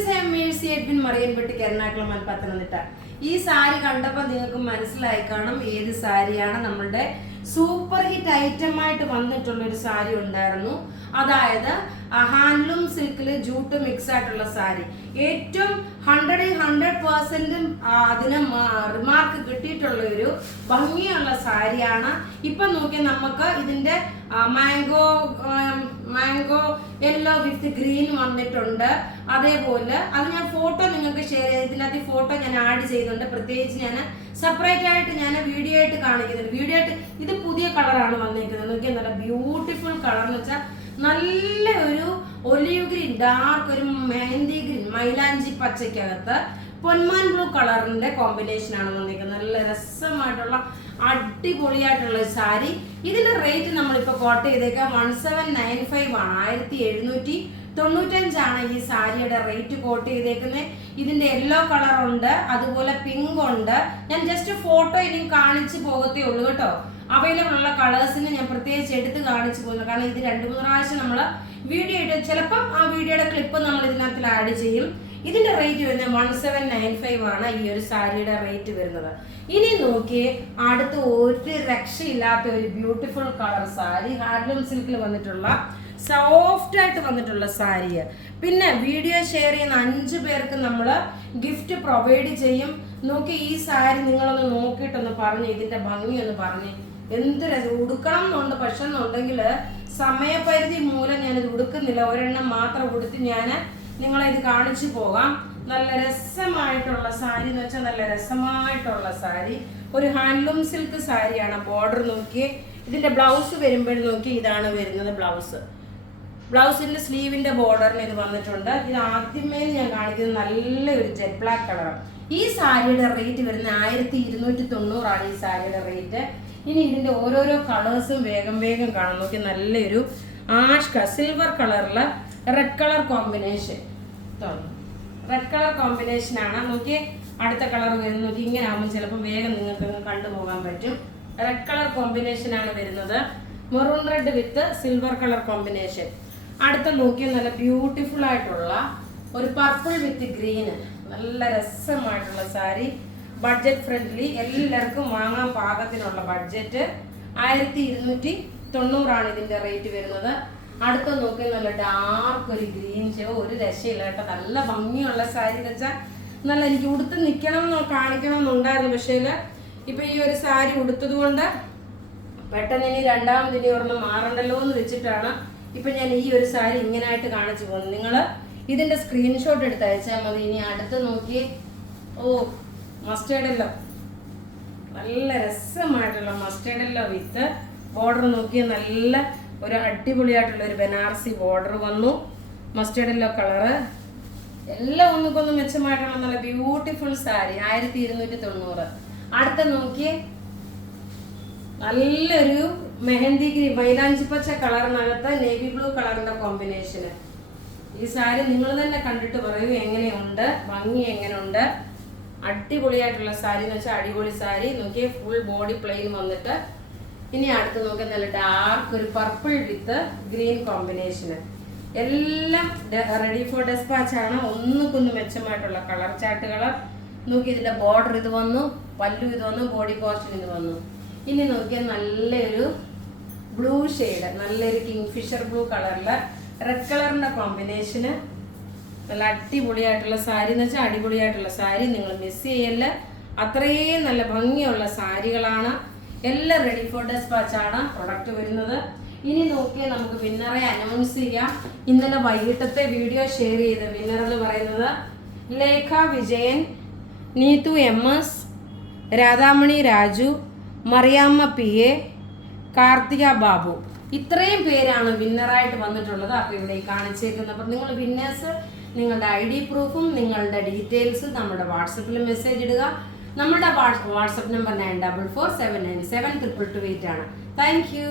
Friends, I am Mercy Edwin Mariyanpetti, Ernakulam Pathanamthitta. ഈ സാരി കണ്ടപ്പോൾ നിങ്ങൾക്ക് മനസ്സിലായി കാണും ഏത് സാരിയാണ്. നമ്മളുടെ സൂപ്പർ ഹിറ്റ് ഐറ്റമായിട്ട് വന്നിട്ടുള്ള ഒരു സാരി ഉണ്ടായിരുന്നു. അതായത് ഹാൻഡ്ലൂം സിൽക്കിൽ ജൂട്ട് മിക്സ് ആയിട്ടുള്ള സാരി. ഏറ്റവും 100% അതിന് റിമാർക്ക് കിട്ടിയിട്ടുള്ള ഒരു ഭംഗിയുള്ള സാരിയാണ്. ഇപ്പൊ നോക്കിയാൽ നമുക്ക് ഇതിന്റെ മാംഗോ യെല്ലോ വിത്ത് ഗ്രീൻ വന്നിട്ടുണ്ട്. അതേപോലെ അത് ഞാൻ ഫോട്ടോ നിങ്ങൾക്ക് ഷെയർ ചെയ്യാം. ഇതിനകത്ത് ഫോട്ടോ ഞാൻ ആഡ് ചെയ്യുന്നുണ്ട്. പ്രത്യേകിച്ച് ഞാൻ സെപ്പറേറ്റ് ആയിട്ട് ഞാൻ വീഡിയോ ആയിട്ട് കാണിക്കുന്നുണ്ട്. വീഡിയോ ആയിട്ട് ഇത് പുതിയ കളറാണ് വന്നിരിക്കുന്നത്. നോക്കിയാൽ നല്ല ബ്യൂട്ടിഫുൾ കളർ എന്ന് വെച്ചാൽ നല്ല ഒരു ഒലിവ് ഗ്രീൻ, ഡാർക്ക് ഒരു മെഹന്തി ഗ്രീൻ, മൈലാഞ്ചി പച്ചക്കകത്ത് പൊന്മാൻ ബ്ലൂ കളറിന്റെ കോമ്പിനേഷൻ ആണ് വന്നിരിക്കുന്നത്. നല്ല രസമായിട്ടുള്ള അടിപൊളിയായിട്ടുള്ള സാരി. ഇതിന്റെ റേറ്റ് നമ്മളിപ്പോ കോട്ട് ചെയ്തേക്കാം 1795 ആണ്. 1795 ഈ സാരിയുടെ റേറ്റ് കോട്ട് ചെയ്തേക്കുന്നത്. ഇതിന്റെ യെല്ലോ കളർ ഉണ്ട്, അതുപോലെ പിങ്ക് ഉണ്ട്. ഞാൻ ജസ്റ്റ് ഫോട്ടോ ഇനി കാണിച്ചു പോകത്തേ ഉള്ളൂ കേട്ടോ. അവൈലബിൾ ഉള്ള കളേഴ്സിന് ഞാൻ പ്രത്യേകിച്ച് എടുത്ത് കാണിച്ചു പോകുന്നു. കാരണം ഇത് 2-3 പ്രാവശ്യം നമ്മൾ വീഡിയോ ഇട്ട് ചിലപ്പം ആ വീഡിയോയുടെ ക്ലിപ്പ് നമ്മൾ ഇതിനകത്ത് ആഡ് ചെയ്യും. ഇതിന്റെ റേറ്റ് വരുന്നത് 1795 ആണ് ഈ ഒരു സാരിയുടെ റേറ്റ് വരുന്നത്. ഇനി നോക്കിയേ, അടുത്ത് ഒരു രക്ഷയില്ലാത്ത ഒരു ബ്യൂട്ടിഫുൾ കളർ സാരി, ഹാൻഡ്ലൂം സിൽക്കിൽ വന്നിട്ടുള്ള സോഫ്റ്റ് ആയിട്ട് വന്നിട്ടുള്ള സാരി. പിന്നെ വീഡിയോ ഷെയർ ചെയ്യുന്ന 5 പേർക്ക് നമ്മൾ ഗിഫ്റ്റ് പ്രൊവൈഡ് ചെയ്യും. നോക്കി ഈ സാരി നിങ്ങളൊന്ന് നോക്കിയിട്ടൊന്ന് പറഞ്ഞ് ഇതിന്റെ ഭംഗി ഒന്ന് പറഞ്ഞ്. എന്ത് ഉടുക്കണം എന്നുണ്ട്, പക്ഷെ എന്നുണ്ടെങ്കിൽ സമയപരിധി മൂലം ഞാനിത് ഉടുക്കുന്നില്ല. ഒരെണ്ണം മാത്രം ഉടുത്ത് ഞാൻ നിങ്ങളെ ഇത് കാണിച്ചു പോകാം. നല്ല രസമായിട്ടുള്ള സാരി എന്ന് വെച്ചാൽ നല്ല രസമായിട്ടുള്ള സാരി, ഒരു ഹാൻഡ്ലൂം സിൽക്ക് സാരിയാണ്. ബോർഡർ നോക്കി, ഇതിന്റെ ബ്ലൗസ് വരുമ്പോഴും നോക്കി ഇതാണ് വരുന്നത് ബ്ലൗസിന്റെ സ്ലീവിന്റെ ബോർഡറിൽ ഇത് വന്നിട്ടുണ്ട്. ഇത് ആദ്യമേ ഞാൻ കാണിക്കുന്നത് നല്ലൊരു ജെറ്റ് ബ്ലാക്ക് കളറാണ്. ഈ സാരിയുടെ റേറ്റ് വരുന്നത് 1290 ആണ് ഈ സാരിയുടെ റേറ്റ്. ഇനി ഇതിന്റെ ഓരോരോ കളേഴ്സും വേഗം കാണാം. നോക്കി, നല്ലൊരു ആഷ് സിൽവർ കളറില് റെഡ് കളർ കോമ്പിനേഷൻ ആണ്. നോക്കി, അടുത്ത കളർ വരുന്നത് നോക്കി. ഇങ്ങനെ ആകുമ്പോൾ ചിലപ്പോൾ വേഗം നിങ്ങൾക്ക് കണ്ടുപോകാൻ പറ്റും. റെഡ് കളർ കോമ്പിനേഷൻ ആണ് വരുന്നത്. Maroon read with silver colour combination. അടുത്ത നോക്കി, നല്ല ബ്യൂട്ടിഫുൾ ആയിട്ടുള്ള ഒരു പർപ്പിൾ വിത്ത് ഗ്രീന്, നല്ല രസമായിട്ടുള്ള സാരി. ബഡ്ജറ്റ് ഫ്രണ്ട്ലി, എല്ലാവർക്കും വാങ്ങാൻ പാകത്തിനുള്ള ബഡ്ജറ്റ്. 1290 ആണ് ഇതിന്റെ റേറ്റ് വരുന്നത്. അടുത്ത നോക്കി, നല്ല ഡാർക്ക് ഒരു ഗ്രീൻ ഒരു രക്ഷയില്ല കേട്ടോ. നല്ല ഭംഗിയുള്ള സാരി എന്ന് വെച്ചാൽ നല്ല എനിക്ക് ഉടുത്ത് നിൽക്കണം കാണിക്കണം എന്നുണ്ടായിരുന്നു. പക്ഷേ ഇപ്പൊ ഈ ഒരു സാരി ഉടുത്തത് കൊണ്ട് പെട്ടെന്ന് ഇനി രണ്ടാമതിനി ഒരെണ്ണം മാറണ്ടല്ലോ എന്ന് വെച്ചിട്ടാണ് ഇപ്പൊ ഞാൻ ഈ ഒരു സാരി ഇങ്ങനായിട്ട് കാണിച്ചു പോകുന്നത്. നിങ്ങൾ ഇതിന്റെ സ്ക്രീൻഷോട്ട് എടുത്ത് അയച്ചാൽ മതി. ഇനി അടുത്ത് നോക്കി, മസ്റ്റേർഡ് യെല്ലോ, നല്ല രസമായിട്ടുള്ള മസ്റ്റേർഡ് യെല്ലോ വിത്ത് ബോർഡർ നോക്കിയ നല്ല ഒരു അടിപൊളിയായിട്ടുള്ള ഒരു ബനാറസി ബോർഡർ വന്നു. മസ്റ്റേർഡ് യെല്ലോ കളറ് എല്ലാം ഒന്നുകൊന്നും മെച്ചമായിട്ടുള്ള നല്ല ബ്യൂട്ടിഫുൾ സാരി. 1290. അടുത്ത നോക്കിയേ, നല്ലൊരു മെഹന്തി ഗ്രീൻ മൈലാഞ്ചി പച്ച കളറിനകത്ത് നേവി ബ്ലൂ കളറിന്റെ കോമ്പിനേഷന്. ഈ സാരി നിങ്ങൾ തന്നെ കണ്ടിട്ട് പറയൂ എങ്ങനെയുണ്ട്, ഭംഗി എങ്ങനെയുണ്ട്. അടിപൊളിയായിട്ടുള്ള സാരി എന്ന് വെച്ചാൽ അടിപൊളി സാരി. നോക്കിയേ, ഫുൾ ബോഡി പ്ലെയിൻ വന്നിട്ട്. ഇനി അടുത്ത് നോക്കിയാൽ നല്ല ഡാർക്ക് ഒരു പർപ്പിൾ വിത്ത് ഗ്രീൻ കോമ്പിനേഷന്. എല്ലാം റെഡി ഫോർ ഡെസ്പാച്ച് ആണ്. ഒന്നുകൊന്നും മെച്ചമായിട്ടുള്ള കളർ ചാർട്ടുകൾ. നോക്കി, ഇതിന്റെ ബോർഡർ ഇത് വന്നു, പല്ലു ഇത് വന്നു, ബോഡി പോർഷൻ ഇത് വന്നു. ഇനി നോക്കിയാൽ നല്ലൊരു ബ്ലൂ ഷെയ്ഡ്, നല്ലൊരു കിങ്ഫിഷർ ബ്ലൂ കളറില് റെഡ് കളറിന്റെ കോമ്പിനേഷന്. നല്ല അടിപൊളിയായിട്ടുള്ള സാരി എന്ന് വെച്ചാൽ അടിപൊളിയായിട്ടുള്ള സാരി. നിങ്ങൾ മിസ് ചെയ്യല്ല, അത്രയും നല്ല ഭംഗിയുള്ള സാരികളാണ്. എല്ലാം റെഡി ഫോർ ഡെസ്പാച്ച് ആണ് പ്രൊഡക്റ്റ് വരുന്നത്. ഇനി നോക്കിയാൽ നമുക്ക് വിന്നറെ അനൗൺസ് ചെയ്യാം. ഇന്നലെ വൈകിട്ടത്തെ വീഡിയോ ഷെയർ ചെയ്ത വിന്നർ എന്ന് പറയുന്നത് ലേഖ വിജയൻ, നീതു MS, രാധാമണി രാജു, മറിയാമ്മ PA, കാർത്തിക ബാബു. ഇത്രയും പേരാണ് വിന്നറായിട്ട് വന്നിട്ടുള്ളത്. അപ്പോൾ ഇവിടെ കാണിച്ചേക്കുന്നത്. അപ്പം നിങ്ങൾ വിന്നേഴ്സ് നിങ്ങളുടെ ID പ്രൂഫും നിങ്ങളുടെ ഡീറ്റെയിൽസ് നമ്മുടെ വാട്സപ്പിൽ മെസ്സേജ് ഇടുക. നമ്മുടെ വാട്സപ്പ് നമ്പർ 9447972228 ആണ്. Thank you.